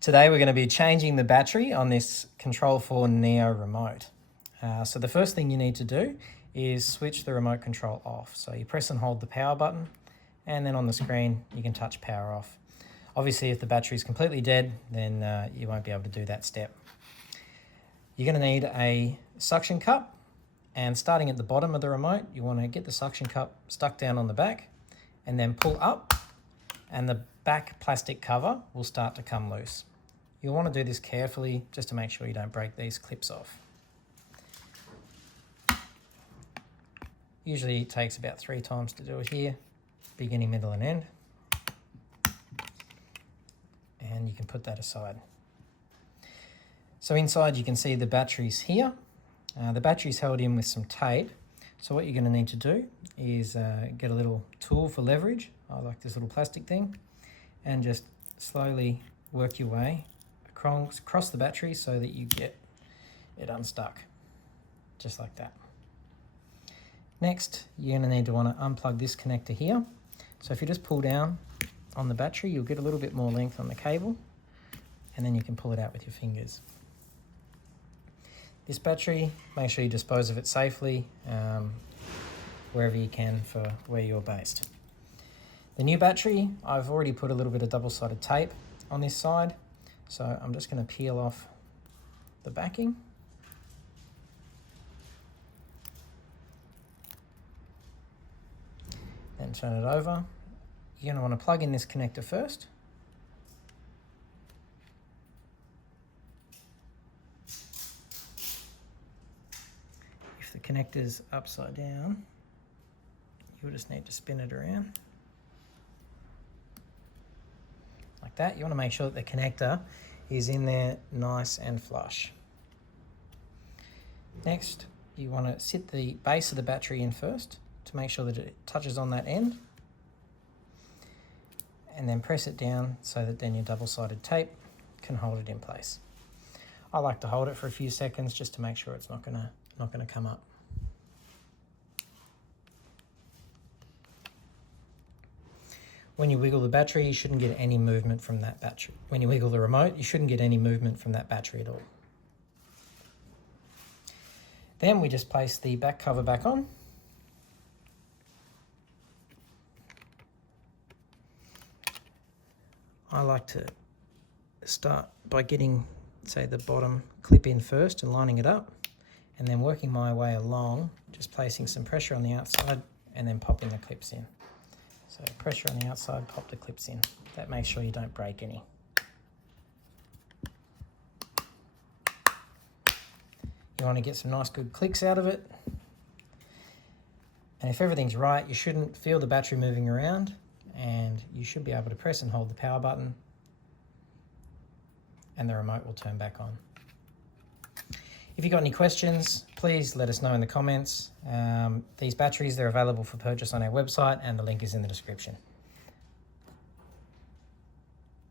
Today we're going to be changing the battery on this Control4 Neeo Remote. So the first thing you need to do is switch the remote control off. So you press and hold the power button, and then on the screen you can touch power off. Obviously if the battery is completely dead, then you won't be able to do that step. You're going to need a suction cup, and starting at the bottom of the remote you want to get the suction cup stuck down on the back and then pull up, and the back plastic cover will start to come loose. You'll want to do this carefully just to make sure you don't break these clips off. Usually it takes about 3 times to do it here, beginning, middle and end. And you can put that aside. So inside you can see the batteries here. The battery's held in with some tape. So what you're going to need to do is get a little tool for leverage. I like this little plastic thing, and just slowly work your way across the battery so that you get it unstuck, just like that. Next, you're going to need to want to unplug this connector here. So if you just pull down on the battery, you'll get a little bit more length on the cable, and then you can pull it out with your fingers. This battery, make sure you dispose of it safely wherever you can for where you're based. The new battery, I've already put a little bit of double-sided tape on this side, so I'm just going to peel off the backing. Then turn it over. You're going to want to plug in this connector first. If the connector's upside down, you'll just need to spin it around. Like that. You want to make sure that the connector is in there nice and flush. Next, you want to sit the base of the battery in first to make sure that it touches on that end, and then press it down so that then your double-sided tape can hold it in place. I like to hold it for a few seconds just to make sure it's not gonna come up. When you wiggle the battery, you shouldn't get any movement from that battery. When you wiggle the remote, you shouldn't get any movement from that battery at all. Then we just place the back cover back on. I like to start by getting, say, the bottom clip in first and lining it up, and then working my way along, just placing some pressure on the outside and then popping the clips in. So pressure on the outside, pop the clips in. That makes sure you don't break any. You want to get some nice good clicks out of it. And if everything's right, you shouldn't feel the battery moving around, and you should be able to press and hold the power button and the remote will turn back on. If you've got any questions, please let us know in the comments. These batteries, they're available for purchase on our website, and the link is in the description.